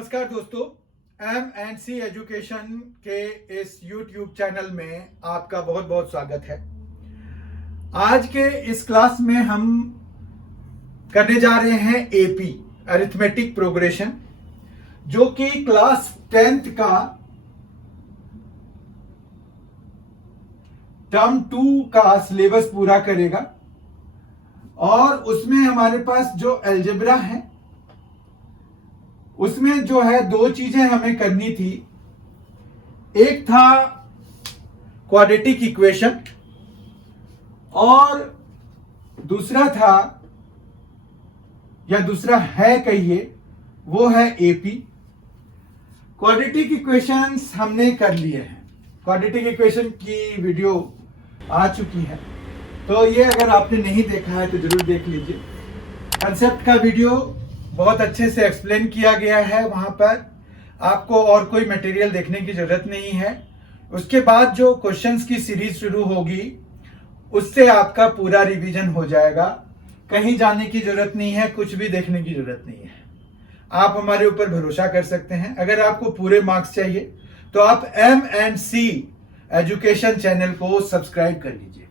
नमस्कार दोस्तों, M&C education के इस YouTube चैनल में आपका बहुत बहुत स्वागत है। आज के इस क्लास में हम करने जा रहे हैं AP अरिथमेटिक प्रोग्रेशन, जो कि क्लास 10th का टर्म 2 का सिलेबस पूरा करेगा। और उसमें हमारे पास जो अलजेब्रा है उसमें जो है दो चीजें हमें करनी थी। एक था क्वाड्रेटिक इक्वेशन और दूसरा था, या दूसरा है कहिए, वो है एपी। क्वाड्रेटिक इक्वेशंस हमने कर लिए हैं। क्वाड्रेटिक इक्वेशन की वीडियो आ चुकी है, तो ये अगर आपने नहीं देखा है तो जरूर देख लीजिए। कंसेप्ट का वीडियो बहुत अच्छे से एक्सप्लेन किया गया है, वहां पर आपको और कोई मटेरियल देखने की जरूरत नहीं है। उसके बाद जो क्वेश्चंस की सीरीज शुरू होगी उससे आपका पूरा रिवीजन हो जाएगा। कहीं जाने की जरूरत नहीं है, कुछ भी देखने की जरूरत नहीं है। आप हमारे ऊपर भरोसा कर सकते हैं। अगर आपको पूरे मार्क्स चाहिए तो आप M&C एजुकेशन चैनल को सब्सक्राइब कर लीजिए,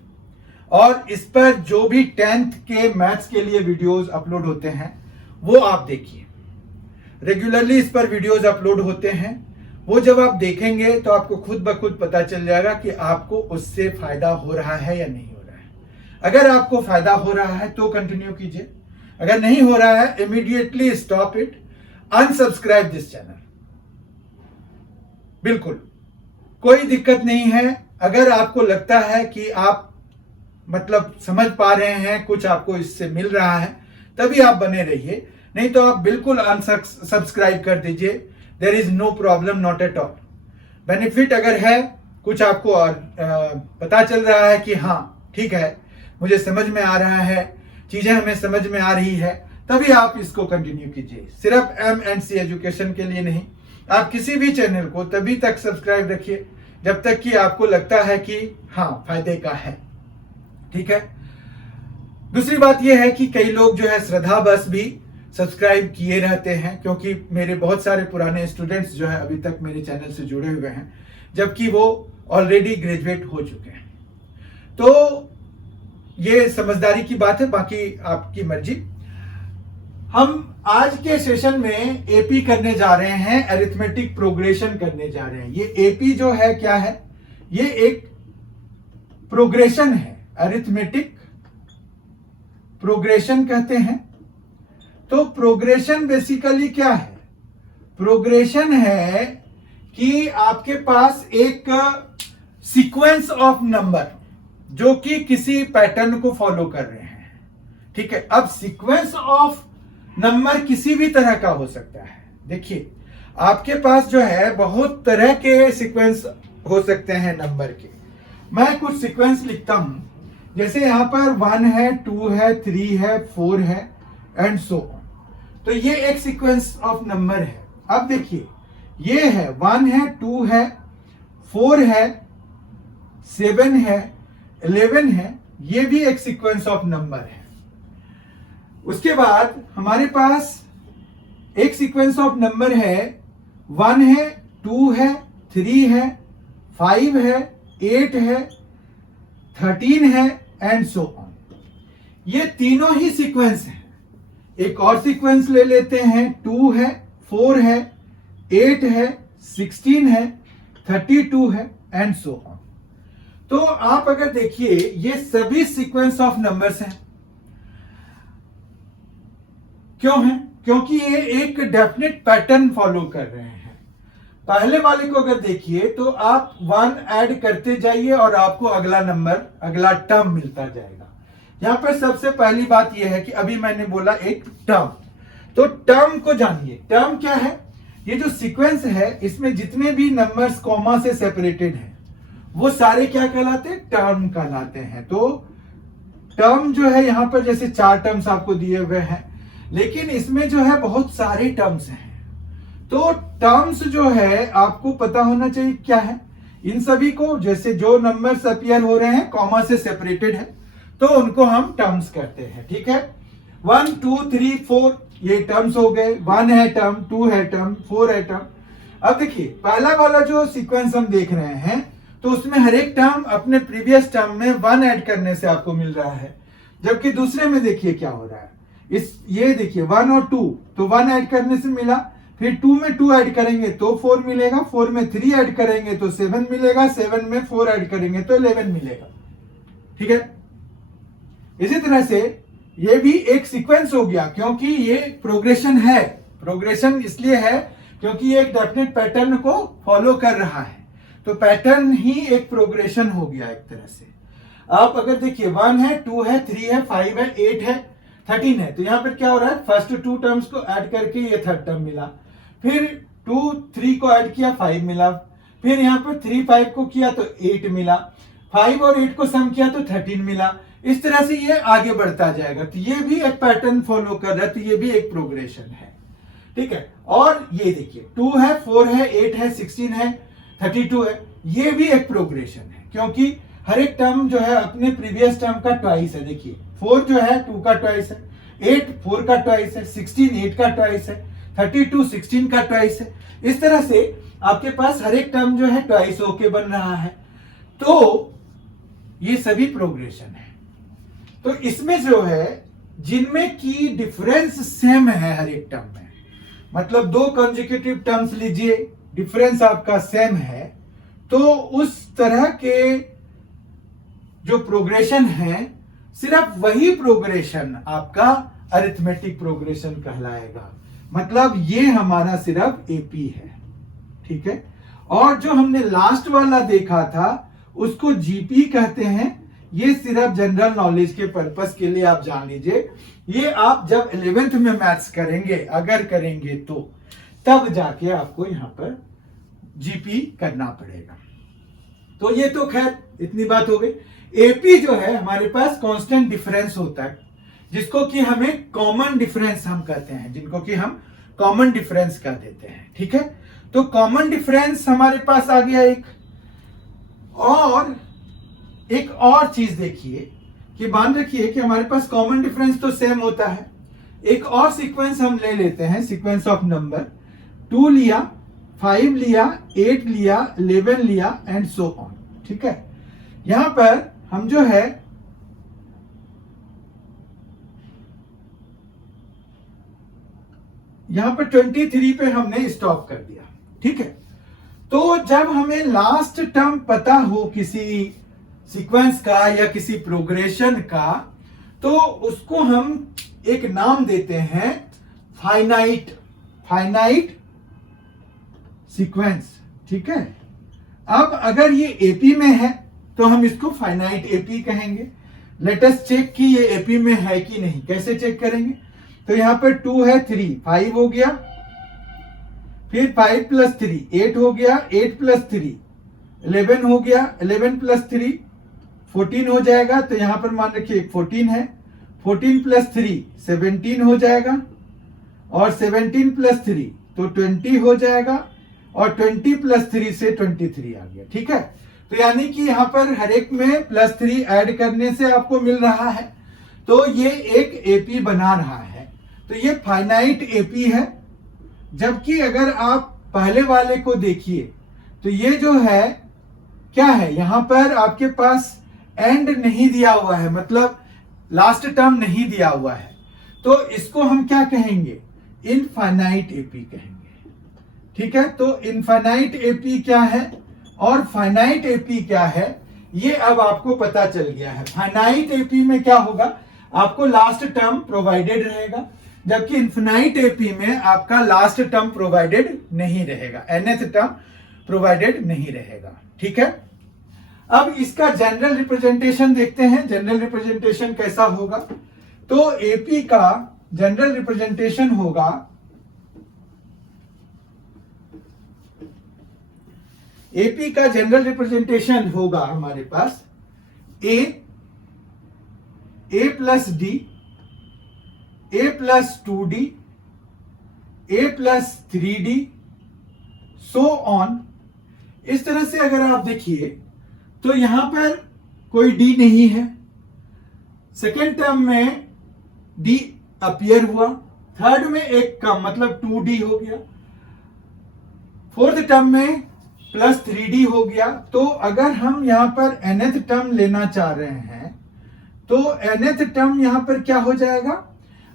और इस पर जो भी 10th के मैथ्स के लिए वीडियोस अपलोड होते हैं वो आप देखिए। रेगुलरली इस पर वीडियोस अपलोड होते हैं, वो जब आप देखेंगे तो आपको खुद ब खुद पता चल जाएगा कि आपको उससे फायदा हो रहा है या नहीं हो रहा है। अगर आपको फायदा हो रहा है तो कंटिन्यू कीजिए, अगर नहीं हो रहा है immediately stop it, unsubscribe this channel. बिल्कुल कोई दिक्कत नहीं है। अगर आपको लगता है कि आप समझ पा रहे हैं, कुछ आपको इससे मिल रहा है, तभी आप बने रहिए, नहीं तो आप बिल्कुल अनसब्सक्राइब कर दीजिए। There is no problem, not at all. Benefit अगर है, कुछ आपको और पता चल रहा है कि हाँ ठीक है, मुझे समझ में आ रहा है, चीजें हमें समझ में आ रही है, तभी आप इसको कंटिन्यू कीजिए। सिर्फ M&C एजुकेशन के लिए नहीं, आप किसी भी चैनल को तभी तक सब्सक्राइब रखिए जब तक कि आपको लगता है कि हाँ फायदे का है। ठीक है। दूसरी बात यह है कि कई लोग जो है श्रद्धा बस भी सब्सक्राइब किए रहते हैं, क्योंकि मेरे बहुत सारे पुराने स्टूडेंट्स जो है अभी तक मेरे चैनल से जुड़े हुए हैं, जबकि वो ऑलरेडी ग्रेजुएट हो चुके हैं। तो ये समझदारी की बात है, बाकी आपकी मर्जी। हम आज के सेशन में एपी करने जा रहे हैं, अरिथमेटिक प्रोग्रेशन करने जा रहे हैं। ये एपी जो है क्या है? ये एक प्रोग्रेशन है, अरिथमेटिक प्रोग्रेशन कहते हैं। तो प्रोग्रेशन बेसिकली क्या है? प्रोग्रेशन है कि आपके पास एक सीक्वेंस ऑफ नंबर जो कि किसी पैटर्न को फॉलो कर रहे हैं। ठीक है। अब सीक्वेंस ऑफ नंबर किसी भी तरह का हो सकता है। देखिए, आपके पास जो है बहुत तरह के सीक्वेंस हो सकते हैं नंबर के। मैं कुछ सीक्वेंस लिखता हूं, जैसे यहां पर 1 है, 2 है, 3 है, 4 है एंड सो ऑन। तो ये एक सीक्वेंस ऑफ नंबर है। अब देखिए, ये है 1 है, 2 है, 4 है, 7 है, 11 है, ये भी एक सीक्वेंस ऑफ नंबर है। उसके बाद हमारे पास एक सीक्वेंस ऑफ नंबर है, 1 है, 2 है, 3 है, 5 है, 8 है, 13 है एंड सो ऑन। ये तीनों ही सीक्वेंस हैं। एक और सीक्वेंस ले लेते हैं, 2 है, 4 है, 8 है, 16 है, 32 है एंड सो ऑन। तो आप अगर देखिए, ये सभी सीक्वेंस ऑफ नंबर्स हैं। क्यों है? क्योंकि ये एक डेफिनेट पैटर्न फॉलो कर रहे हैं। पहले वाले को अगर देखिए तो आप 1 ऐड करते जाइए और आपको अगला नंबर, अगला टर्म मिलता जाएगा। यहां पर सबसे पहली बात यह है कि अभी मैंने बोला एक टर्म, तो टर्म को जानिए। टर्म क्या है? ये जो सीक्वेंस है, इसमें जितने भी नंबर्स कॉमा से सेपरेटेड हैं वो सारे क्या कहलाते हैं? टर्म कहलाते हैं। तो टर्म जो है, यहां पर जैसे 4 टर्म्स आपको दिए हुए हैं, लेकिन इसमें जो है बहुत सारे टर्म्स हैं। तो टर्म्स जो है आपको पता होना चाहिए क्या है। इन सभी को, जैसे जो नंबर्स अपीयर हो रहे हैं कॉमा से सेपरेटेड है, तो उनको हम टर्म्स कहते हैं। ठीक है। 1 2 3 4 ये टर्म्स हो गए, 1 है टर्म, 2 है टर्म, 4 है टर्म। अब देखिए पहला वाला जो सीक्वेंस हम देख रहे हैं तो उसमें हर एक टर्म अपने प्रीवियस टर्म में 1 ऐड करने से आपको मिल रहा है, जबकि दूसरे में देखिए क्या हो रहा है, ये देखिए 1 और 2, तो 1 ऐड करने से मिला, फिर 2 में 2 ऐड करेंगे तो 4 मिलेगा, 4 में 3 ऐड करेंगे तो 7 मिलेगा, 7 में 4 ऐड करेंगे तो 11 मिलेगा। ठीक है, इसी तरह से ये भी एक सीक्वेंस हो गया, क्योंकि ये प्रोग्रेशन है। प्रोग्रेशन इसलिए है क्योंकि ये एक डेफिनेट पैटर्न को फॉलो कर रहा है, तो पैटर्न ही एक प्रोग्रेशन हो गया एक तरह से। आप अगर देखिए 1 है, 2 है, 3 है, 5 है, 8 है, 13 है, तो यहां पर क्या हो रहा है, फर्स्ट 2 टर्म्स को ऐड करके ये थर्ड टर्म मिला, फिर 2 3 को ऐड किया 5 मिला, फिर यहां पर 3 5 को किया तो 8 मिला, 5 और 8 को सम किया तो 13 मिला। इस तरह से ये आगे बढ़ता जाएगा, तो ये भी एक पैटर्न फॉलो कर रहा है, तो ये भी एक प्रोग्रेशन है। ठीक है, और ये देखिए 2 है, 4 है, 8 है, 16 है, 32 है, ये भी एक प्रोग्रेशन है, क्योंकि हर एक टर्म जो है अपने प्रीवियस टर्म का ट्वाइस है। देखिए 4 जो है 2 का ट्वाइस है, 8 4 का ट्वाइस है, 16 8 का ट्वाइस है, 32 16 का ट्वाइस है। इस तरह से आपके पास हर एक टर्म जो है ट्वाइस होके बन रहा है, तो ये सभी प्रोग्रेशन है। तो इसमें जो है जिनमें की डिफरेंस सेम है हर एक टर्म में, मतलब 2 कंसेक्यूटिव टर्म्स लीजिए, डिफरेंस आपका सेम है, तो उस तरह के जो प्रोग्रेशन है सिर्फ वही प्रोग्रेशन आपका अरिथमेटिक प्रोग्रेशन कहलाएगा। मतलब ये हमारा सिर्फ एपी है। ठीक है, और जो हमने लास्ट वाला देखा था उसको जीपी कहते हैं। ये सिर्फ जनरल नॉलेज के पर्पस के लिए आप जान लीजिए, ये आप जब 11th में मैथ्स करेंगे, अगर करेंगे तो तब जाके आपको यहां पर जीपी करना पड़ेगा। तो ये तो खैर इतनी बात हो गई। एपी जो है हमारे पास कांस्टेंट डिफरेंस होता है, जिसको कि हमें कॉमन डिफरेंस हम कहते हैं, जिनको कि हम कॉमन डिफरेंस कह देते हैं। ठीक है, तो कॉमन डिफरेंस हमारे पास आ गया एक और चीज देखिए कि मान रखिए कि हमारे पास कॉमन डिफरेंस तो सेम होता है। एक और सीक्वेंस हम ले लेते हैं, सीक्वेंस ऑफ नंबर। 2 लिया, 5 लिया, 8 लिया, 11 लिया एंड सो ऑन। ठीक है, यहां पर हम जो है यहां पर 23 पे हमने स्टॉप कर दिया। ठीक है, तो जब हमें लास्ट टर्म पता हो किसी सीक्वेंस का या किसी प्रोग्रेशन का, तो उसको हम एक नाम देते हैं फाइनाइट सीक्वेंस। ठीक है, अब अगर ये एपी में है तो हम इसको फाइनाइट एपी कहेंगे। लेट अस चेक कि ये एपी में है कि नहीं। कैसे चेक करेंगे, तो यहां पर 2 है, 3 5 हो गया, फिर 5 प्लस 3 8 हो गया, 8 प्लस 3 11 हो गया, 11 प्लस 3 14 हो जाएगा, तो यहां पर मान रखिए 14 है, 14 प्लस 3 17 हो जाएगा, और 17 प्लस 3 तो 20 हो जाएगा, और 20 प्लस 3 से 23 आ गया। ठीक है, तो यानी कि यहां पर हर एक में प्लस 3 ऐड करने से आपको मिल रहा है, तो ये एक एपी बना रहा है। तो ये फाइनाइट एपी है। जबकि अगर आप पहले वाले को देखिए तो ये जो है क्या है, यहां पर आपके पास एंड नहीं दिया हुआ है, मतलब लास्ट टर्म नहीं दिया हुआ है, तो इसको हम क्या कहेंगे, इनफाइनाइट एपी कहेंगे। ठीक है, तो इनफाइनाइट एपी क्या है और फाइनाइट एपी क्या है, ये अब आपको पता चल गया है। फाइनाइट एपी में क्या होगा, आपको लास्ट टर्म प्रोवाइडेड रहेगा, जबकि इनफाइनाइट एपी में आपका लास्ट टर्म प्रोवाइडेड नहीं रहेगा, nth टर्म प्रोवाइडेड नहीं रहेगा। ठीक है, अब इसका जनरल रिप्रेजेंटेशन देखते हैं। जनरल रिप्रेजेंटेशन कैसा होगा, तो एपी का जनरल रिप्रेजेंटेशन होगा एपी का जनरल रिप्रेजेंटेशन होगा हमारे पास A plus D, A plus 2d, A plus 3d, so on. इस तरह से अगर आप देखिए तो यहां पर कोई d नहीं है, सेकेंड टर्म में d अपीयर हुआ, थर्ड में एक कम, मतलब 2d हो गया। फोर्थ टर्म में प्लस 3d हो गया। तो अगर हम यहां पर nth टर्म लेना चाह रहे हैं तो nth टर्म यहां पर क्या हो जाएगा,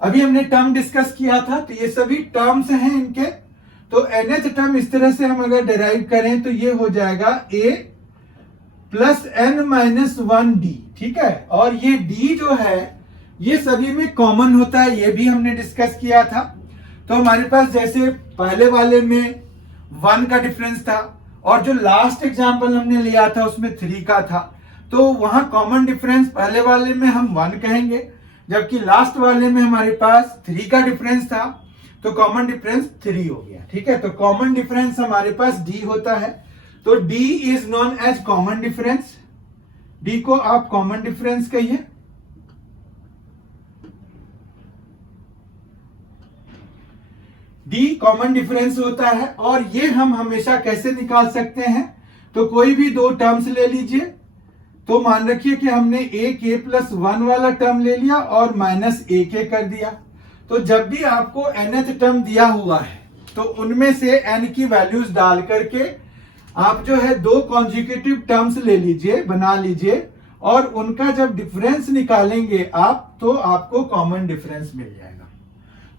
अभी हमने टर्म डिस्कस किया था, तो ये सभी टर्म्स हैं इनके। तो nth टर्म इस तरह से हम अगर डिराइव करें तो ये हो जाएगा a plus n minus 1d, ठीक है। और ये d जो है ये सभी में कॉमन होता है, ये भी हमने डिस्कस किया था। तो हमारे पास जैसे पहले वाले में 1 का डिफरेंस था और जो लास्ट एग्जांपल हमने लिया था उसमें 3 का था, तो वहां कॉमन डिफरेंस पहले वाले में हम 1 कहेंगे, जबकि लास्ट वाले में हमारे पास 3 का डिफरेंस था, तो कॉमन डिफरेंस 3 हो गया, ठीक है। तो कॉमन डिफरेंस हमारे पास d होता है। तो d is known as common difference, d को आप कॉमन डिफरेंस कहिए। d कॉमन डिफरेंस होता है। और ये हम हमेशा कैसे निकाल सकते हैं, तो कोई भी दो टर्म्स ले लीजिए। तो मान रखिए कि हमने a प्लस 1 वाला टर्म ले लिया और माइनस a कर दिया। तो जब भी आपको nth टर्म दिया हुआ है तो उनमें से n की वैल्यूज डाल करके आप जो है दो कॉन्जिक्यूटिव टर्म्स ले लीजिए, बना लीजिए, और उनका जब डिफरेंस निकालेंगे आप तो आपको कॉमन डिफरेंस मिल जाएगा।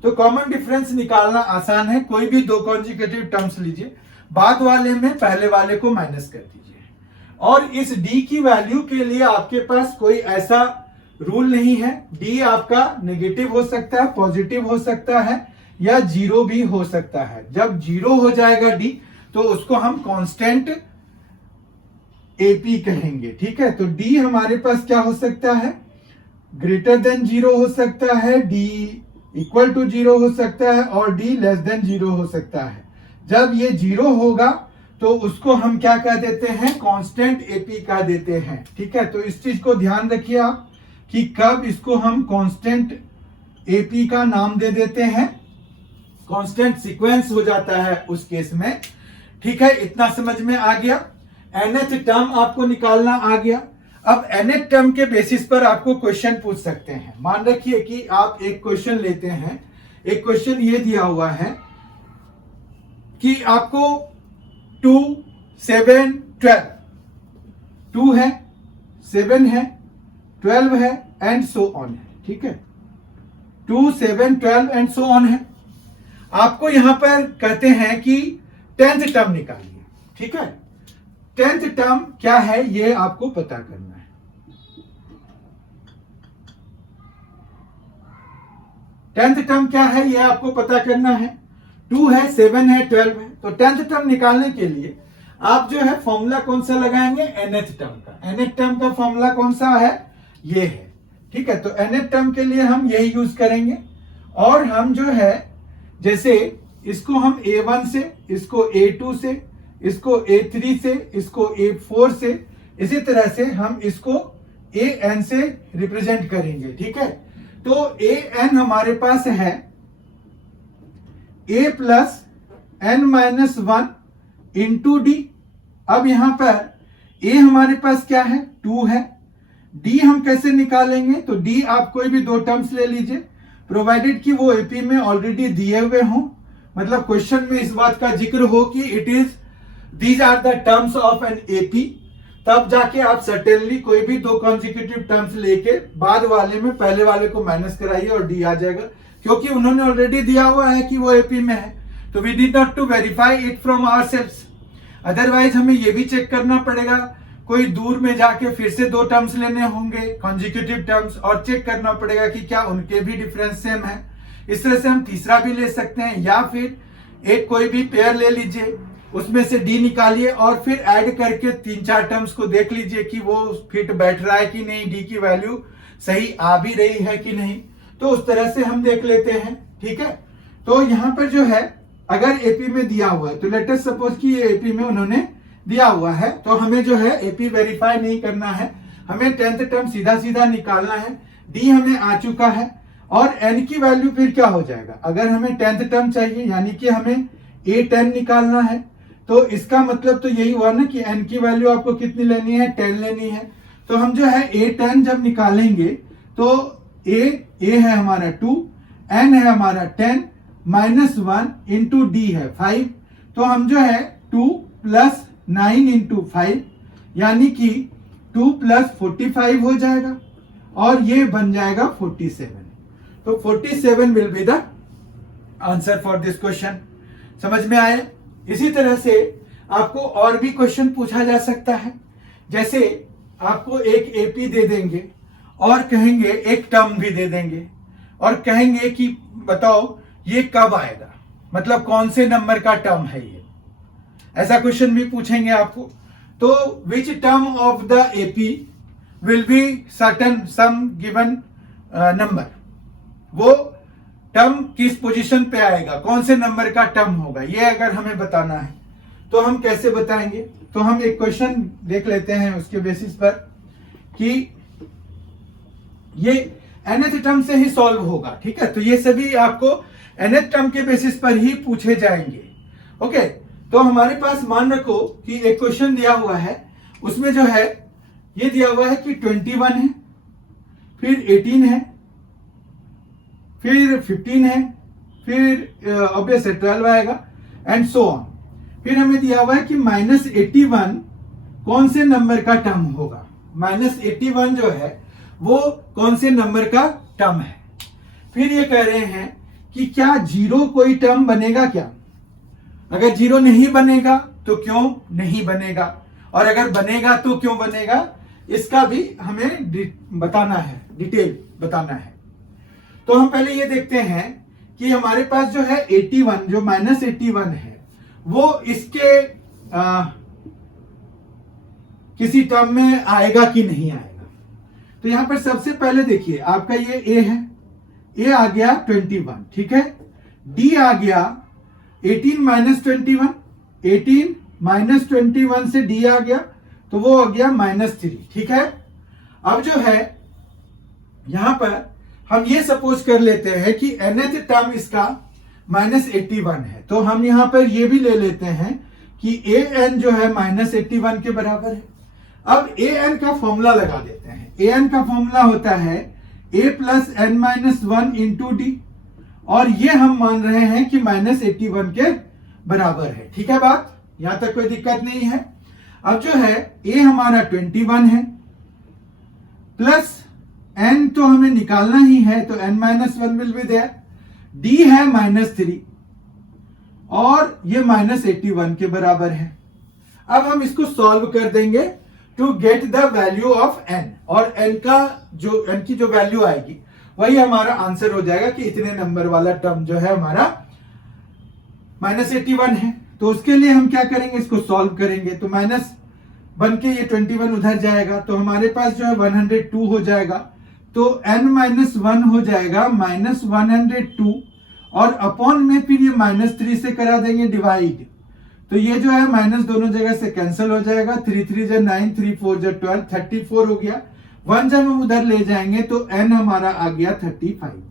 तो कॉमन डिफरेंस निकालना आसान है, कोई भी दो कॉन्जिक्यूटिव टर्म्स लीजिए, बाद वाले में पहले वाले को माइनस कर दीजिए। और इस d की वैल्यू के लिए आपके पास कोई ऐसा रूल नहीं है, d आपका नेगेटिव हो सकता है, पॉजिटिव हो सकता है, या जीरो भी हो सकता है। जब जीरो हो जाएगा d तो उसको हम कांस्टेंट AP कहेंगे, ठीक है। तो d हमारे पास क्या हो सकता है, ग्रेटर देन जीरो हो सकता है, d इक्वल टू जीरो हो सकता है, और d लेस देन जीरो हो सकता है। जब ये जीरो होगा तो उसको हम क्या कह देते हैं, कांस्टेंट AP कह देते हैं, ठीक है। तो इस चीज को ध्यान रखिए आप कि कब इसको हम कांस्टेंट AP का नाम दे देते हैं, कांस्टेंट सीक्वेंस हो जाता है उस केस में, ठीक है। इतना समझ में आ गया। nth टर्म आपको निकालना आ गया। अब nth टर्म के बेसिस पर आपको क्वेश्चन पूछ सकते हैं। मान रखिए कि आप एक क्वेश्चन लेते हैं, एक क्वेश्चन ये दिया हुआ है कि आपको 2, 7, 12, 2 है, 7 है, 12 है, एंड सो ऑन है, ठीक है। 2, 7, 12 एंड सो ऑन है। आपको यहां पर कहते हैं कि 10th टर्म निकालिए, ठीक है। 10th टर्म क्या है ये आपको पता करना है। 10th टर्म क्या है ये आपको पता करना है। 2 है, 7 है, 12 है। तो 10th टर्म निकालने के लिए आप जो है फॉर्मूला कौन सा लगाएंगे, nth टर्म का। nth टर्म का फॉर्मूला कौन सा है, ये है, ठीक है। तो nth टर्म के लिए हम यही यूज करेंगे। और हम जो है जैसे इसको हम A1 से, इसको A2 से, इसको A3 से, इसको A4 से, इसी तरह से हम इसको AN से रिप्रेजेंट करेंगे, ठीक है। तो AN हमारे पास है A plus n minus 1 into D. अब यहां पर A हमारे पास क्या है, 2 है। D हम कैसे निकालेंगे, तो D आप कोई भी दो टर्म्स ले लीजिए, प्रोवाइडेड कि वो AP में ऑलरेडी दिए हुए हों, मतलब क्वेश्चन में इस बात का जिक्र हो कि it is these are the terms of an AP, तब जाके आप सर्टेनली कोई भी दो कॉन्जिक्यूटिव टर्म्स लेके बाद वाले में पहले वाले को माइनस कराइए और D आ जाएगा, क्योंकि उन्होंने ऑलरेडी दिया हुआ है कि वो AP में है। तो we need not to verify it from ourselves. Otherwise हमें ये भी चेक करना पड़ेगा, कोई दूर में जाके फिर से दो टर्म्स लेने होंगे कॉन्जिक्यूटिव टर्म्स, और चेक करना पड़ेगा कि क्या उनके भी डिफरेंस सेम है। इस तरह से हम तीसरा भी ले सकते हैं, या फिर एक कोई भी पेयर ले लीजिए, उसमें से D निकालिए और फिर ऐड करके 3-4 टर्म्स को देख लीजिए कि वो फिट बैठ रहा है कि नहीं, D की वैल्यू सही आ भी रही है कि नहीं। तो उस तरह से हम देख लेते हैं, ठीक है। तो यहां पर जो है अगर AP में दिया हुआ है, तो लेट अस सपोज कि ये AP में उन्होंने दिया हुआ है, तो हमें जो है AP वेरीफाई नहीं करना है, हमें 10th टर्म सीधा सीधा निकालना है। D हमें आ चुका है और n की वैल्यू फिर क्या हो जाएगा, अगर हमें 10th टर्म चाहिए यानी कि हमें A10 निकालना है, तो इसका मतलब तो यही हुआ ना कि n की वैल्यू आपको कितनी लेनी है, 10 लेनी है। तो हम जो है A10 जब निकालेंगे तो A है हमारा 2, n है हमारा 10 माइनस 1 इंटू डी है 5, तो हम जो है 2 प्लस 9 इंटू 5 यानी कि 2 प्लस 45 हो जाएगा और ये बन जाएगा 47। तो 47 will be the answer for this question. समझ में आए? इसी तरह से आपको और भी क्वेश्चन पूछा जा सकता है। जैसे आपको एक एपी दे देंगे और कहेंगे एक टर्म भी दे देंगे और कहेंगे कि बताओ ये कब आएगा, मतलब कौन से नंबर का टर्म है ये, ऐसा क्वेश्चन भी पूछेंगे आपको। तो which term of the AP will be certain some given number, वो टर्म किस पोजीशन पे आएगा, कौन से नंबर का टर्म होगा, ये अगर हमें बताना है तो हम कैसे बताएंगे। तो हम एक क्वेश्चन देख लेते हैं उसके बेसिस पर कि ये nth टर्म से ही सॉल्व होगा। ठीक है, तो ये सभी आपको nth टर्म के बेसिस पर ही पूछे जाएंगे। ओके, तो हमारे पास मान रखो कि एक क्वेश्चन दिया हुआ है, उसमें जो है ये दिया हुआ है कि 21 है, फिर 18 है, फिर 15 है, फिर ऑब्वियस 12 आएगा एंड सो ऑन। फिर हमें दिया हुआ है कि -81 कौन से नंबर का टर्म होगा, -81 जो है वो कौन से नंबर का टर्म है। फिर ये कह रहे हैं कि क्या जीरो कोई टर्म बनेगा क्या, अगर जीरो नहीं बनेगा तो क्यों नहीं बनेगा, और अगर बनेगा तो क्यों बनेगा, इसका भी हमें बताना है, डिटेल बताना है। तो हम पहले ये देखते हैं कि हमारे पास जो है 81 जो -81 है वो इसके किसी टर्म में आएगा कि नहीं आएगा। तो यहां पर सबसे पहले देखिए आपका ये ए है, ए आ गया 21, ठीक है, डी आ गया 18 माइनस 21, 18 माइनस 21 से डी आ गया तो वो आ गया -3, ठीक है। अब जो है यहां पर हम ये सपोज कर लेते हैं कि nth टर्म इसका -81 है, तो हम यहां पर ये भी ले लेते हैं कि an जो है -81 के बराबर है। अब an का फॉर्मूला लगा देते हैं। an का फॉर्मूला होता है a plus n minus 1 into D, और ये हम मान रहे हैं कि -81 के बराबर है। ठीक है, बात यहां तक कोई दिक्कत नहीं है। अब जो है a हमारा 21 है, प्लस n तो हमें निकालना ही है, तो n minus 1 will be there, d है -3 और ये -81 के बराबर है। अब हम इसको सॉल्व कर देंगे to get the value of n, और n की जो वैल्यू आएगी वही हमारा आंसर हो जाएगा कि इतने नंबर वाला टर्म जो है हमारा -81 है। तो उसके लिए हम क्या करेंगे, इसको सॉल्व करेंगे, तो माइनस बन के ये 21 उधर जाएगा, तो हमारे पास जो है 102 हो जाएगा, तो n-1 हो जाएगा -102, और अपॉन में फिर ये -3 से करा देंगे डिवाइड, तो ये जो है माइनस दोनों जगह से कैंसिल हो जाएगा, 3 3 जा 9, 3 4 जा 12, 34 हो गया। 1 जब हम उधर ले जाएंगे तो n हमारा आ गया 35,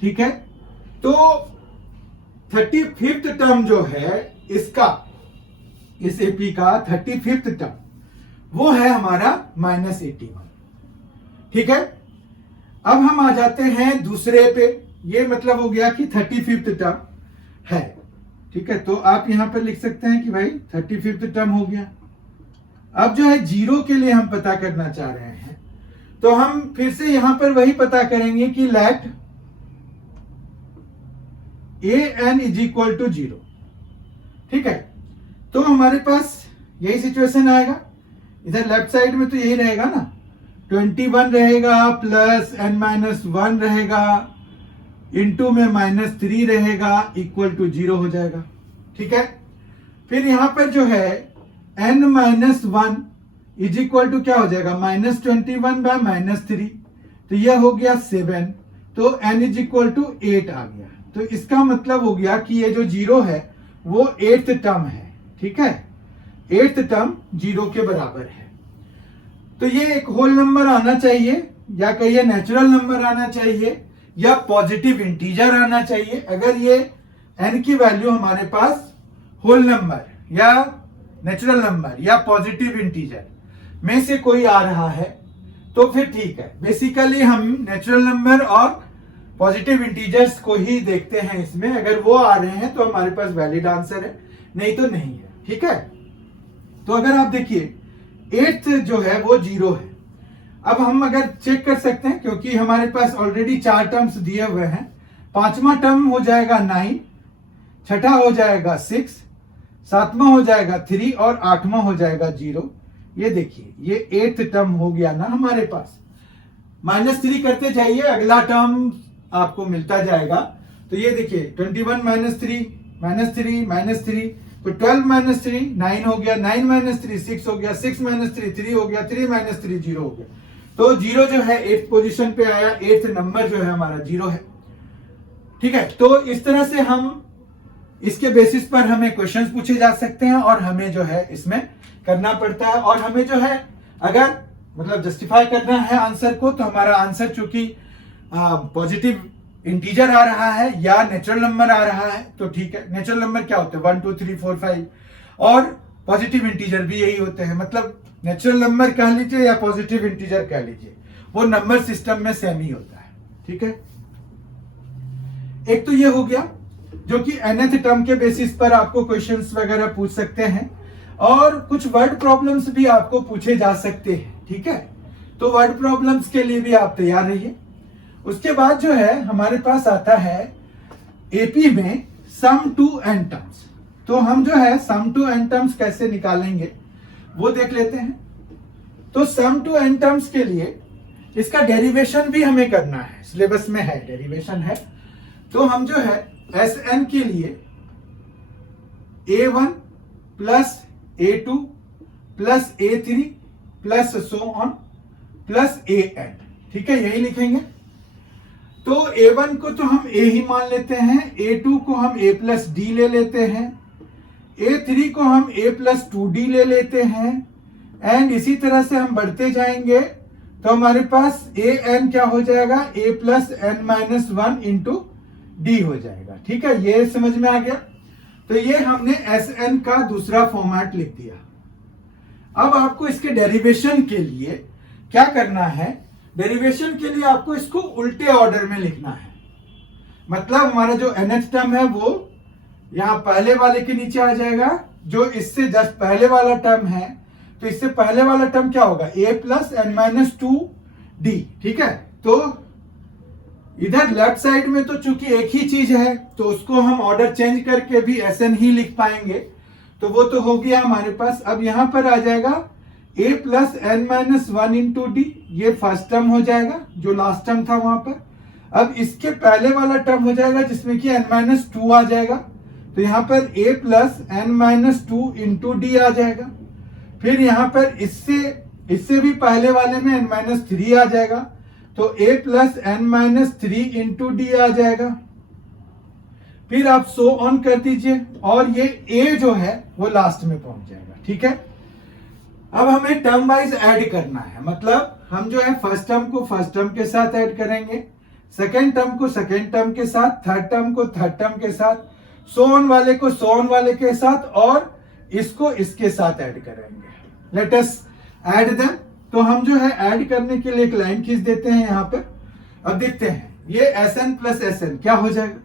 ठीक है। तो 35th टर्म जो है इसका, इस एपी का 35th टर्म वो है हमारा -81, ठीक है। अब हम आ जाते हैं दूसरे पे, ये मतलब हो गया कि 35th टर्म है, ठीक है। तो आप यहां पर लिख सकते हैं कि भाई 35th टर्म हो गया। अब जो है जीरो के लिए हम पता करना चाह रहे हैं, तो हम फिर से यहां पर वही पता करेंगे कि let an is equal to 0, ठीक है। तो हमारे पास यही सिचुएशन आएगा, इधर लेफ्ट साइड में तो यही रहेगा ना, 21 रहेगा प्लस n-1 रहेगा, इंटू में -3 रहेगा, इक्वल टू 0 हो जाएगा, ठीक है। फिर यहां पर जो है n-1 इज इक्वल टू क्या हो जाएगा, -21 बाय -3, तो यह हो गया 7, तो n इज इक्वल टू 8 आ गया। तो इसका मतलब हो गया कि ये जो 0 है वो 8th टर्म है, ठीक है, 8th टर्म 0 के बराबर है। तो ये एक होल नंबर आना चाहिए, या कहिए नेचुरल नंबर आना चाहिए, या पॉजिटिव इंटीजर आना चाहिए। अगर ये n की वैल्यू हमारे पास होल नंबर या नेचुरल नंबर या पॉजिटिव इंटीजर में से कोई आ रहा है तो फिर ठीक है। बेसिकली हम नेचुरल नंबर और पॉजिटिव इंटीजर्स को ही देखते हैं इसमें, अगर वो आ रहे हैं तो हमारे पास वैलिड आंसर है, नहीं तो नहीं है। ठीक है, तो अगर आप देखिए 8th जो है वो 0 है। अब हम अगर चेक कर सकते हैं, क्योंकि हमारे पास ऑलरेडी 4 टर्म्स दिए हुए हैं, 5वां टर्म हो जाएगा 9, छठा हो जाएगा 6, 7वां हो जाएगा 3 और 8वां हो जाएगा 0। ये देखिए ये 8th टर्म हो गया ना हमारे पास। -3 करते जाइए, अगला टर्म आपको मिलता जाएगा। तो ये देखिए 21 -3 -3 तो 12 -3 9 हो गया, 9 -3 6 हो गया, 6 -3 3 हो गया, 3 -3 0 हो गया। तो 0 जो है 8th पोजीशन पे आया, 8th नंबर जो है हमारा 0 है। ठीक है, तो इस तरह से हम इसके बेसिस पर हमें क्वेश्चंस पूछे जा सकते हैं और हमें जो है इसमें करना पड़ता है। और हमें जो है अगर मतलब जस्टिफाई करना है आंसर को, तो हमारा आंसर चूंकि पॉजिटिव इंटीजर आ रहा है या नेचुरल नंबर आ रहा है तो ठीक है। नेचुरल नंबर क्या होते हैं 1 2 3 4 5 और पॉजिटिव इंटीजर भी यही होते हैं। मतलब नेचुरल नंबर कह लीजिए या पॉजिटिव इंटीजर कह लीजिए, वो नंबर सिस्टम में सेम ही होता है। ठीक है, एक तो ये हो गया जो कि nth टर्म के बेसिस पर आपको क्वेश्चंस वगैरह पूछ सकते हैं, और कुछ वर्ड प्रॉब्लम्स भी आपको पूछे जा सकते हैं। ठीक है, तो वर्ड प्रॉब्लम्स के लिए भी आप तैयार रहिए। उसके बाद जो है हमारे पास आता है एपी में सम टू एन टर्म्स। तो हम जो है सम टू एन टर्म्स कैसे निकालेंगे वो देख लेते हैं। तो सम टू एन टर्म्स के लिए इसका डेरिवेशन भी हमें करना है, सिलेबस में है, डेरिवेशन है। तो हम जो है एस एन के लिए A1 plus A2 plus A3 plus so on plus AN, ठीक है, यही लिखेंगे। तो A1 को तो हम A ही मान लेते हैं, A2 को हम A प्लस D ले लेते हैं, A3 को हम A प्लस 2D ले लेते हैं, एंड इसी तरह से हम बढ़ते जाएंगे। तो हमारे पास AN क्या हो जाएगा, A plus N minus 1 into D हो जाएगा। ठीक है, ये समझ में आ गया। तो ये हमने SN का दूसरा फॉर्मेट लिख दिया। अब आपको इसके डेरिवेशन के लिए क्या करना है, डेरिवेशन के लिए आपको इसको उल्टे ऑर्डर में लिखना है। मतलब हमारा जो nth टर्म है वो यहां पहले वाले के नीचे आ जाएगा, जो इससे जस्ट पहले वाला टर्म है। तो इससे पहले वाला टर्म क्या होगा, A plus N minus 2D। ठीक है, तो इधर लेफ्ट साइड में तो चूंकि एक ही चीज है तो उसको हम ऑर्डर चेंज करके भी SN ही लिख पाएंगे। तो वो तो हो गया हमारे पास। अब यहां पर आ जाएगा A plus N minus 1 into D, ये फर्स्ट टर्म हो जाएगा जो लास्ट टर्म था वहां पर। अब इसके पहले वाला टर्म हो जाएगा जिसमें कि N माइनस 2 आ जाएगा। तो यहां पर A plus N minus 2 into D आ जाएगा। फिर यहां पर इससे भी पहले वाले में N माइनस 3 आ जाएगा। तो A plus N minus 3 into D आ जाएगा। फिर आप सो ऑन कर दीजिए और ये A जो है वो लास्ट में पहुंच जाएगा। ठीक है, अब हमें टर्म वाइज ऐड करना है। मतलब हम जो है फर्स्ट टर्म को फर्स्ट टर्म के साथ ऐड करेंगे, सेकेंड टर्म को सेकेंड टर्म के साथ, थर्ड टर्म को थर्ड टर्म के साथ, सो ऑन वाले को सो ऑन वाले के साथ, और इसको इसके साथ ऐड करेंगे। Let us add them. तो हम जो है ऐड करने के लिए एक लाइन खींच देते हैं यहां पर। अब देखते हैं ये SN प्लस SN क्या हो जाएगा,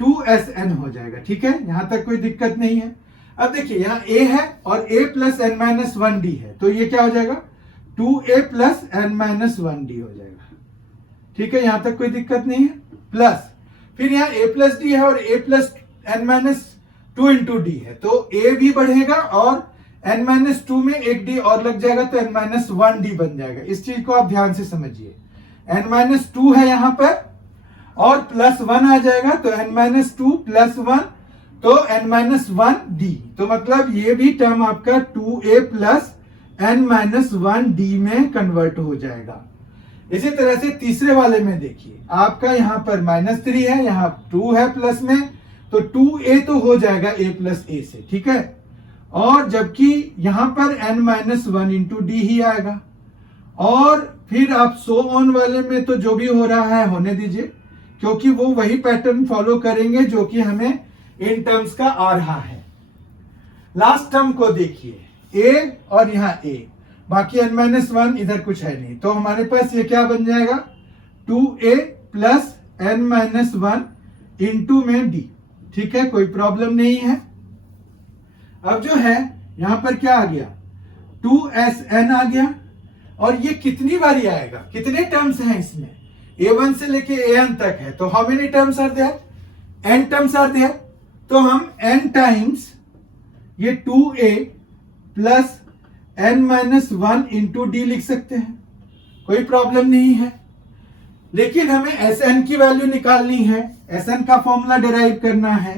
2SN हो जाएगा। ठीक है, यहां तक कोई दिक्कत नहीं है। अब देखिए यहाँ A है और A plus N minus 1D है, तो ये क्या हो जाएगा 2A plus N minus 1D हो जाएगा। ठीक है, यहां तक कोई दिक्कत नहीं है। प्लस फिर यहाँ A प्लस D है और A plus N minus 2 into D है, तो A भी बढ़ेगा और N माइनस 2 में एक D और लग जाएगा तो N माइनस 1D बन जाएगा। इस चीज को आप ध्यान से समझिए। N माइनस 2 है यहां पर और प्लस 1 आ जाएगा, तो N माइनस 2 प्लस 1 तो N माइनस 1D। तो मतलब ये भी टर्म आपका 2A plus N minus 1D में कन्वर्ट हो जाएगा। इसी तरह से तीसरे वाले में देखिए, आपका यहां पर -3 है, यहां 2 है प्लस में, तो 2A तो हो जाएगा A प्लस A से। ठीक है, और जबकि यहां पर N माइनस 1 इंटू D ही आएगा। और फिर आप सो ऑन वाले में तो जो भी हो रहा है होने दीजिए, क्योंकि वो वही पैटर्न फॉलो करेंगे जो कि हमें इन टर्म्स का आ रहा है। लास्ट टर्म को देखिए, A और यहां A, बाकी N-1 इधर कुछ है नहीं, तो हमारे पास ये क्या बन जाएगा 2A plus n minus 1 into में d। ठीक है, कोई प्रॉब्लम नहीं है। अब जो है यहां पर क्या आ गया, 2sn आ गया। और ये कितनी बारी आएगा, कितने टर्म्स हैं इसमें, a1 से लेके an तक है, तो how many terms are there, n terms are there. तो हम n टाइम्स ये 2a plus n minus 1 into d लिख सकते हैं, कोई प्रॉब्लम नहीं है। लेकिन हमें Sn की वैल्यू निकालनी है, Sn का फॉर्मूला डिराइव करना है।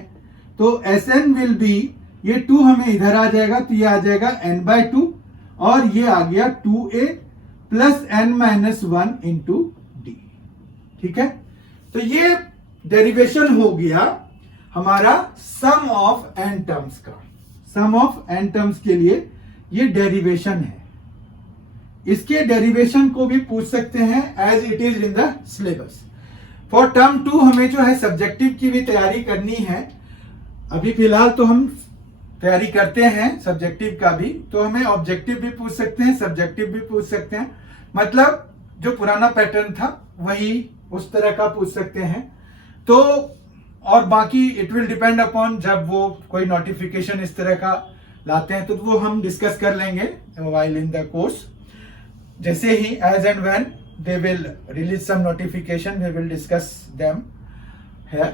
तो Sn विल बी, ये 2 हमें इधर आ जाएगा, तो ये आ जाएगा n/2 और ये आ गया 2a plus n minus 1 into D. ठीक है, तो ये डेरिवेशन हो गया हमारा सम ऑफ n टर्म्स का। सम ऑफ n टर्म्स के लिए ये डेरिवेशन है। इसके डेरिवेशन को भी पूछ सकते हैं as it is in the syllabus. For term 2 हमें जो है सब्जेक्टिव की भी तैयारी करनी है। अभी फिलहाल तो हम तैयारी करते हैं सब्जेक्टिव का भी, तो हमें ऑब्जेक्टिव भी पूछ सकते हैं, सब्जेक्टिव भी पूछ सकते हैं। मतलब जो पुराना पैटर्न था वही उस तरह का पूछ सकते हैं। तो और बाकी इट विल डिपेंड अपॉन जब वो कोई नोटिफिकेशन इस तरह का लाते हैं, तो वो हम डिस्कस कर लेंगे व्हाइल इन द कोर्स। जैसे ही as and when they will release some notification we will discuss them है।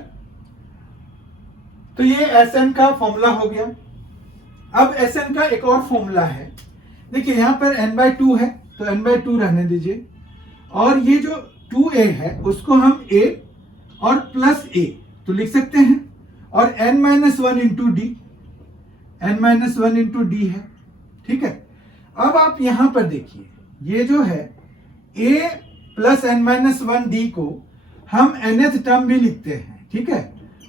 तो ये Sn का फॉर्मूला हो गया। अब Sn का एक और फॉर्मूला है, देखिए यहां पर n/2 है, तो n/2 रहने दीजिए। और ये जो 2a है उसको हम a और प्लस a तो लिख सकते हैं, और n minus 1 into D, n minus 1 into D है। ठीक है, अब आप यहां पर देखिए ये जो है a plus n minus 1 D को हम nth टर्म भी लिखते हैं। ठीक है,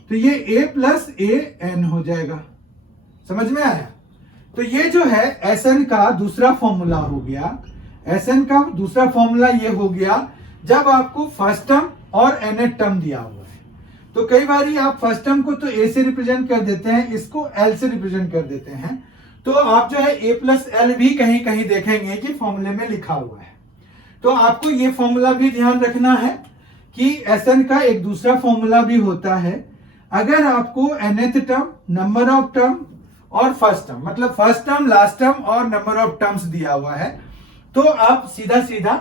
तो ये a प्लस a n हो जाएगा, समझ में आया। तो ये जो है Sn का दूसरा फॉर्मूला हो गया। Sn का दूसरा फॉर्मूला ये हो गया जब आपको फर्स्ट टर्म और nth टर्म दिया हुआ है। तो कई बार आप फर्स्ट टर्म को तो a से रिप्रेजेंट कर देते हैं, इसको l से रिप्रेजेंट कर देते हैं। तो आप जो है a प्लस एल भी कहीं कहीं देखेंगे कि फॉर्मूले में लिखा हुआ है। तो आपको ये फॉर्मूला भी ध्यान रखना है कि Sn का एक दूसरा फॉर्मूला भी होता है। अगर आपको nth term, number of term और फर्स्ट टर्म, मतलब फर्स्ट टर्म, लास्ट टर्म और नंबर ऑफ टर्म्स दिया हुआ है, तो आप सीधा सीधा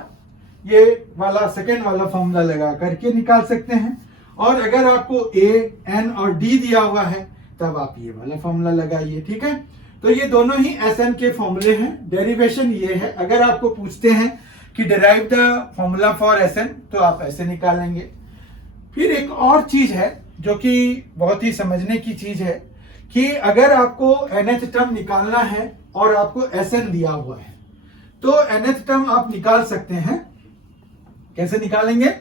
ये वाला सेकेंड वाला फॉर्मूला लगा करके निकाल सकते हैं। और अगर आपको a, n और d दिया हुआ है तब आप ये वाला फॉर्मूला लगाइए। ठीक है, तो ये दोनों ही Sn के फॉर्मूले हैं। डेरिवेशन ये है। अगर आपको पूछते हैं कि derive the formula for Sn, तो आप ऐसे निकालेंगे। फिर एक और चीज है जो कि बहुत ही समझने की चीज है कि अगर आपको nth टर्म निकालना है और आपको Sn दिया हुआ है, तो nth टर्म आप निकाल सकते हैं। कैसे निकालेंगे,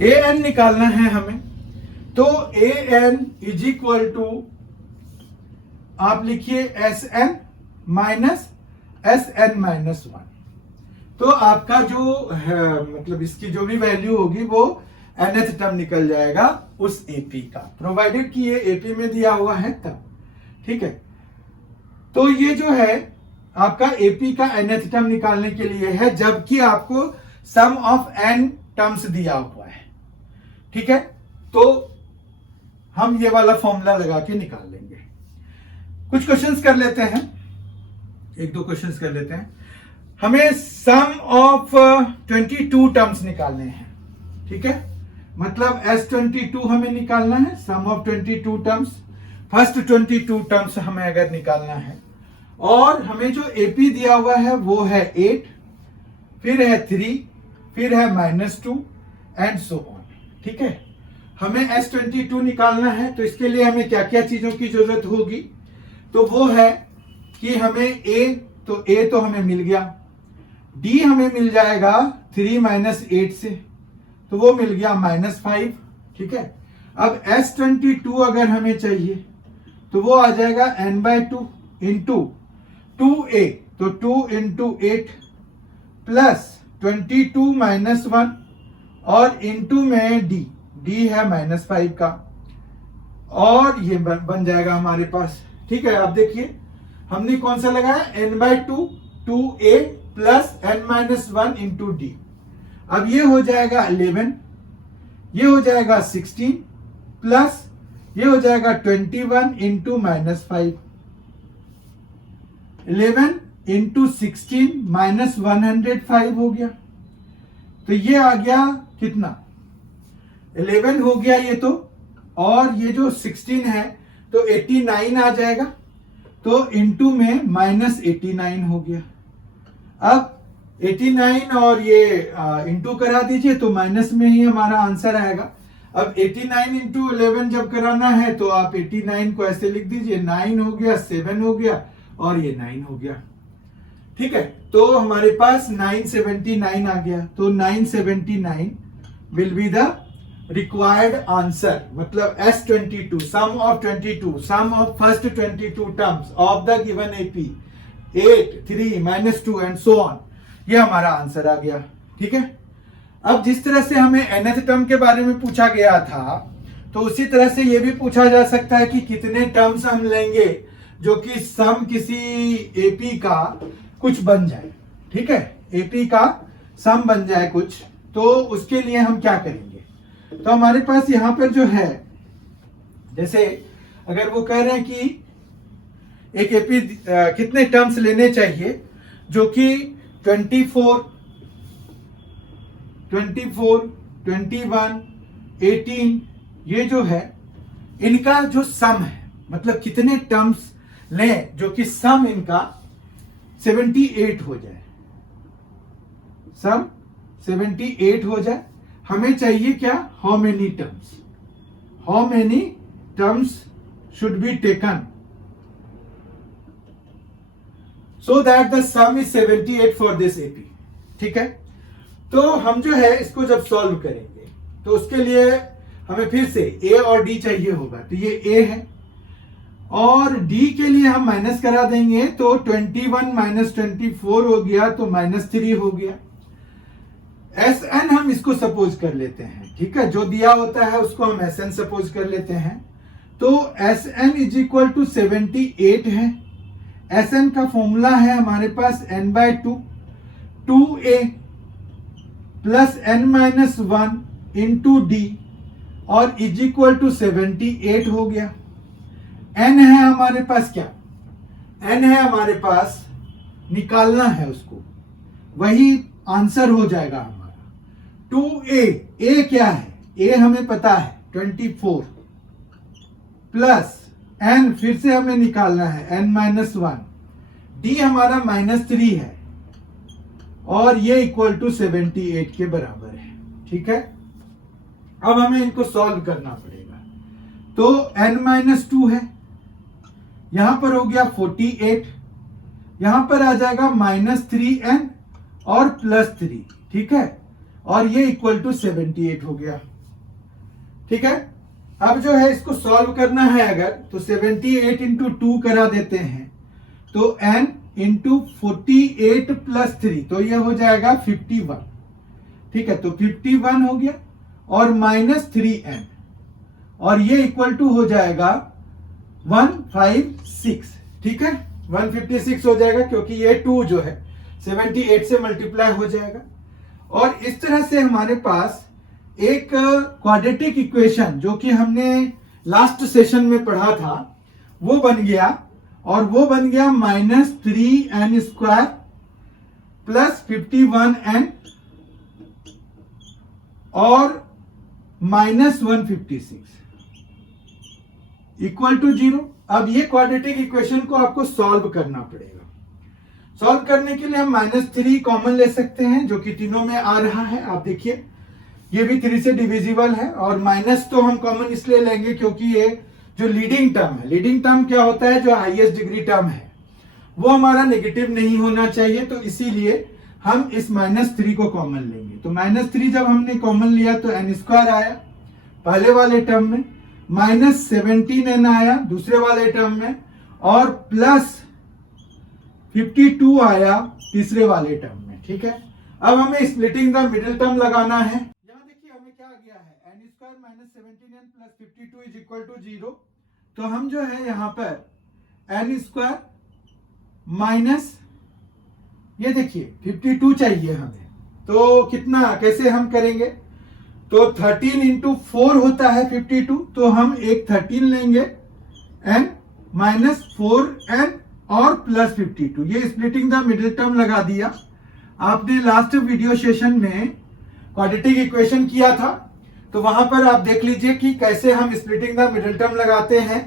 an निकालना है हमें। तो an इज इक्वल टू आप लिखिए Sn माइनस Sn माइनस 1। तो आपका जो है मतलब इसकी जो भी वैल्यू होगी वो nth टर्म निकल जाएगा उस AP का, प्रोवाइडेड कि ये AP में दिया हुआ है तब। ठीक है, तो ये जो है आपका AP का nth टर्म निकालने के लिए है, जबकि आपको सम ऑफ n टर्म्स दिया हुआ है। ठीक है, तो हम ये वाला फॉर्मूला लगा के निकाल लेंगे। कुछ क्वेश्चंस कर लेते हैं, एक दो क्वेश्चंस कर लेते हैं। हमें सम ऑफ 22 टर्म्स निकालने हैं। ठीक है, मतलब S22 हमें निकालना है, सम ऑफ 22 टर्म्स। फर्स्ट 22 टर्म्स हमें अगर निकालना है, और हमें जो AP दिया हुआ है वो है 8, फिर है 3, फिर है -2 एंड सो ऑन। ठीक है, हमें S22 निकालना है, तो इसके लिए हमें क्या क्या चीजों की जरूरत होगी, तो वो है कि हमें A तो हमें मिल गया, D हमें मिल जाएगा 3 - 8 से, तो वो मिल गया -5। ठीक है, अब S22 अगर हमें चाहिए तो वो आ जाएगा n/2 इंटू 2a, तो 2 × 8 प्लस 22 माइनस 1 और इंटू में डी है -5 का, और ये बन जाएगा हमारे पास। ठीक है, आप देखिए हमने कौन सा लगाया, n/2 2a plus n-1 into D. अब ये हो जाएगा 11, ये हो जाएगा 16 प्लस ये हो जाएगा 21 इंटू -5। 11 इंटू 16 माइनस 105 हो गया। तो ये आ गया कितना, 11 हो गया ये तो, और ये जो 16 है तो 89 आ जाएगा, तो इंटू में -89 हो गया। अब 89 और ये इंटू करा दीजिए तो माइनस में ही हमारा आंसर आएगा। अब 89 इंटू 11 जब कराना है तो आप 89 को ऐसे लिख दीजिए, 9 हो गया, 7 हो गया और ये 9 हो गया। ठीक है, तो हमारे पास 979 आ गया। तो 979 will be the required answer, मतलब S22 sum of 22 sum of first 22 terms of the given AP 8 3 -2 and so on, ये हमारा आंसर आ गया। ठीक है, अब जिस तरह से हमें nth टर्म के बारे में पूछा गया था, तो उसी तरह से ये भी पूछा जा सकता है कि कितने टर्म्स हम लेंगे जो कि सम किसी AP का कुछ बन जाए। ठीक है, AP का सम बन जाए कुछ, तो उसके लिए हम क्या करेंगे। तो हमारे पास यहां पर जो है, जैसे अगर वो कह रहे हैं कि एक AP कितने टर्म्स लेने चाहिए, जो कि 24, 21, 18, ये जो है इनका जो सम है, मतलब कितने टर्म्स लें जो कि सम इनका 78 हो जाए, सम 78 हो जाए। हमें चाहिए क्या, how many terms should be taken so that the some is 78 for this AP। ठीक है, तो हम जो है इसको जब सॉल्व करेंगे तो उसके लिए हमें फिर से A और D चाहिए होगा। तो ये A है और D के लिए हम माइनस करा देंगे, तो 21 माइनस 24 हो गया, तो -3 हो गया। Sn हम इसको सपोज कर लेते हैं। ठीक है, जो दिया होता है उसको हम Sn सपोज कर लेते हैं। तो Sn इज इक्वल टू 78 है। Sn का फॉर्मूला है हमारे पास n/2 2a plus n-1 into D, और इज इक्वल टू 78 हो गया। n है हमारे पास क्या, n है हमारे पास निकालना है उसको, वही आंसर हो जाएगा हमारा। 2a, a क्या है, a हमें पता है 24 प्लस n फिर से हमें निकालना है n-1, d हमारा -3 है और ये इक्वल टू 78 के बराबर है। ठीक है, अब हमें इनको सॉल्व करना पड़ेगा। तो n-2 है, यहां पर हो गया 48, यहां पर आ जाएगा -3n और +3। ठीक है, और ये इक्वल टू 78 हो गया। ठीक है, अब जो है इसको सॉल्व करना है अगर, तो 78 इंटू 2 करा देते हैं, तो n इंटू 48 प्लस 3, तो ये हो जाएगा 51। ठीक है, तो 51 हो गया और -3n, और ये इक्वल टू हो जाएगा 156। ठीक है, 156 हो जाएगा क्योंकि ये 2 जो है 78 से मल्टीप्लाई हो जाएगा। और इस तरह से हमारे पास एक क्वाड्रेटिक इक्वेशन जो कि हमने लास्ट सेशन में पढ़ा था वो बन गया, और वो बन गया -3n² प्लस 51n और -156 इक्वल टू 0। अब ये क्वाड्रेटिक इक्वेशन को आपको सॉल्व करना पड़ेगा। सॉल्व करने के लिए हम -3 कॉमन ले सकते हैं, जो कि तीनों में आ रहा है। आप देखिए ये भी 3 से डिविजिबल है, और माइनस तो हम कॉमन इसलिए लेंगे क्योंकि ये जो लीडिंग टर्म है, लीडिंग टर्म क्या होता है, जो हाईएस्ट डिग्री टर्म है वो हमारा नेगेटिव नहीं होना चाहिए, तो इसीलिए हम इस -3 को कॉमन लेंगे। तो -3 जब हमने कॉमन लिया तो n² आया पहले वाले टर्म में, -17n आया दूसरे वाले टर्म में, और +52 आया तीसरे वाले टर्म में। ठीक है, अब हमें स्प्लिटिंग द मिडिल टर्म लगाना है। यहाँ देखिए हमें क्या गया है, n square minus 17n plus 52 is equal to 0। तो हम जो है यहाँ पर n स्क्वायर माइनस ये देखिए 52 चाहिए हमें, तो कितना कैसे हम करेंगे, तो 13 इंटू 4 होता है 52, तो हम एक 13 लेंगे n माइनस 4n और प्लस 52, ये स्प्लिटिंग द मिडिल टर्म लगा दिया। आपने लास्ट वीडियो सेशन में क्वाड्रेटिक इक्वेशन किया था, तो वहां पर आप देख लीजिए कि कैसे हम स्प्लिटिंग द मिडिल टर्म लगाते हैं।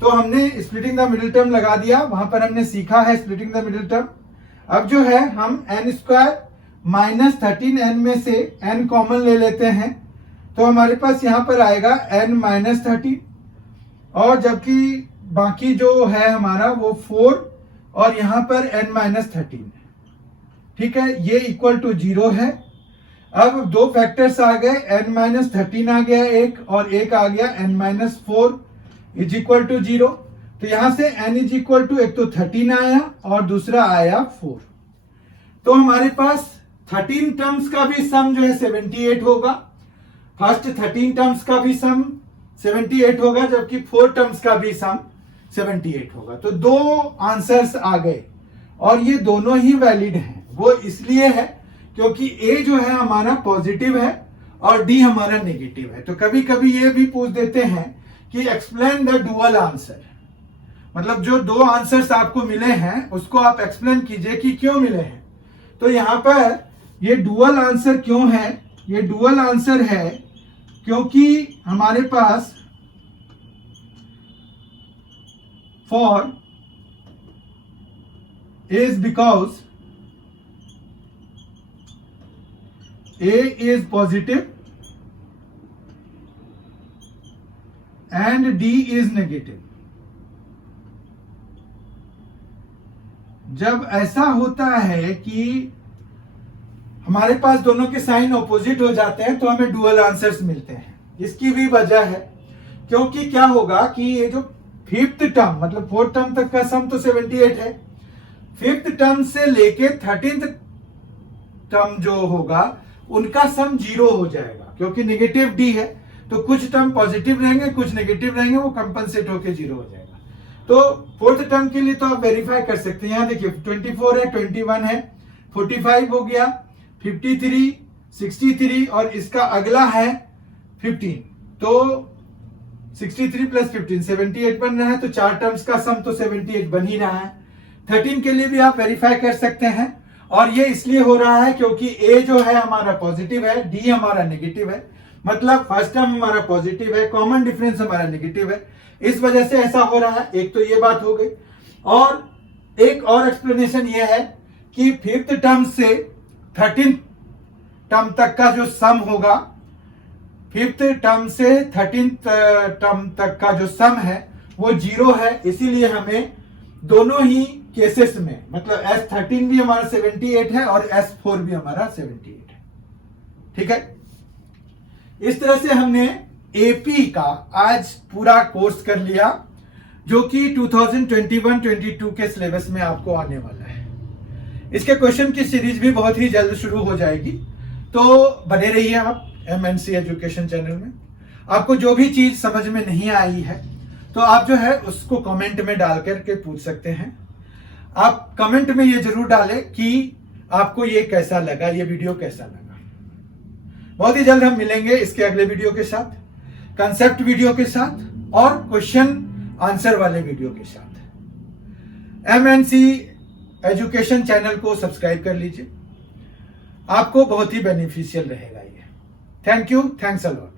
तो हमने स्प्लिटिंग द मिडिल टर्म लगा दिया, वहां पर हमने सीखा है स्प्लिटिंग द मिडिल टर्म। अब जो है हम n स्क्वायर माइनस 13n में से n कॉमन ले लेते हैं, तो हमारे पास यहाँ पर आएगा n माइनस 13, और जबकि बाकी जो है हमारा वो 4 और यहाँ पर n माइनस 13, ठीक है, ये इक्वल टू 0 है। अब दो फैक्टर्स आ गए, n माइनस 13 आ गया एक, और एक आ गया n minus 4 is equal to 0। तो यहां से n इज इक्वल टू एक तो 13 आया और दूसरा आया 4। तो हमारे पास 13 टर्म्स का भी सम जो है 78 होगा, फर्स्ट 13 टर्म्स का भी सम 78 होगा, जबकि 4 टर्म्स का भी सम 78 होगा। तो दो आंसर्स आ गए और ये दोनों ही वैलिड हैं। वो इसलिए है क्योंकि a जो है हमारा पॉजिटिव है और d हमारा नेगेटिव है। तो कभी कभी ये भी पूछ देते हैं कि एक्सप्लेन द डुअल आंसर, मतलब जो दो आंसर्स आपको मिले हैं उसको आप एक्सप्लेन कीजिए कि क्यों मिले हैं। तो यहां पर ये डुअल आंसर क्यों है, ये डुअल आंसर है क्योंकि हमारे पास four is because A is positive and D is negative। जब ऐसा होता है कि हमारे पास दोनों के साइन ऑपोजिट हो जाते हैं तो हमें डुअल आंसर्स मिलते हैं। इसकी भी वजह है क्योंकि क्या होगा कि ये जो फिफ्थ टर्म मतलब फोर्थ टर्म तक का सम तो 78 है, फिफ्थ टर्म से लेके 13th टर्म जो होगा उनका सम 0 हो जाएगा, क्योंकि नेगेटिव डी है तो कुछ टर्म पॉजिटिव रहेंगे कुछ नेगेटिव रहेंगे, वो कंपनसेट होके 0 हो जाएगा। तो फोर्थ टर्म के लिए तो आप वेरीफाई कर सकते हैं। यहां देखिए 24 है, 21 है, 45 हो गया, 53, 63 और इसका अगला है 15, तो 63 प्लस 15 78 बन रहा है। तो चार टर्म्स का सम तो 78 बन ही रहा है। 13 के लिए भी आप वेरीफाई कर सकते हैं, और ये इसलिए हो रहा है क्योंकि a जो है हमारा पॉजिटिव है, d हमारा नेगेटिव है, मतलब फर्स्ट टर्म हमारा पॉजिटिव है, कॉमन डिफरेंस हमारा नेगेटिव है, इस वजह से ऐसा हो रहा है। एक तो ये बात हो गई, और एक और एक्सप्लेनेशन ये है कि फिफ्थ टर्म से 13th टर्म तक का जो सम होगा, फिफ्थ टर्म से 13th टर्म तक का जो सम है वो 0 है। इसीलिए हमें दोनों ही केसेस में, मतलब S13 भी हमारा 78 है और S4 भी हमारा 78 है, ठीक है। इस तरह से हमने एपी का आज पूरा कोर्स कर लिया, जो कि 2021-22 के सिलेबस में आपको आने वाला है। इसके क्वेश्चन की सीरीज भी बहुत ही जल्द शुरू हो जाएगी, तो बने रहिए आप MNC एजुकेशन चैनल में। आपको जो भी चीज समझ में नहीं आई है तो आप जो है उसको कमेंट में डाल करके पूछ सकते हैं। आप कमेंट में ये जरूर डालें कि आपको ये कैसा लगा, ये वीडियो कैसा लगा। बहुत ही जल्द हम मिलेंगे इसके अगले वीडियो के साथ, कंसेप्ट वीडियो के साथ और क्वेश्चन आंसर वाले वीडियो के साथ। MNC एजुकेशन चैनल को सब्सक्राइब कर लीजिए, आपको बहुत ही बेनिफिशियल रहेगा ये। Thank you, thanks a lot.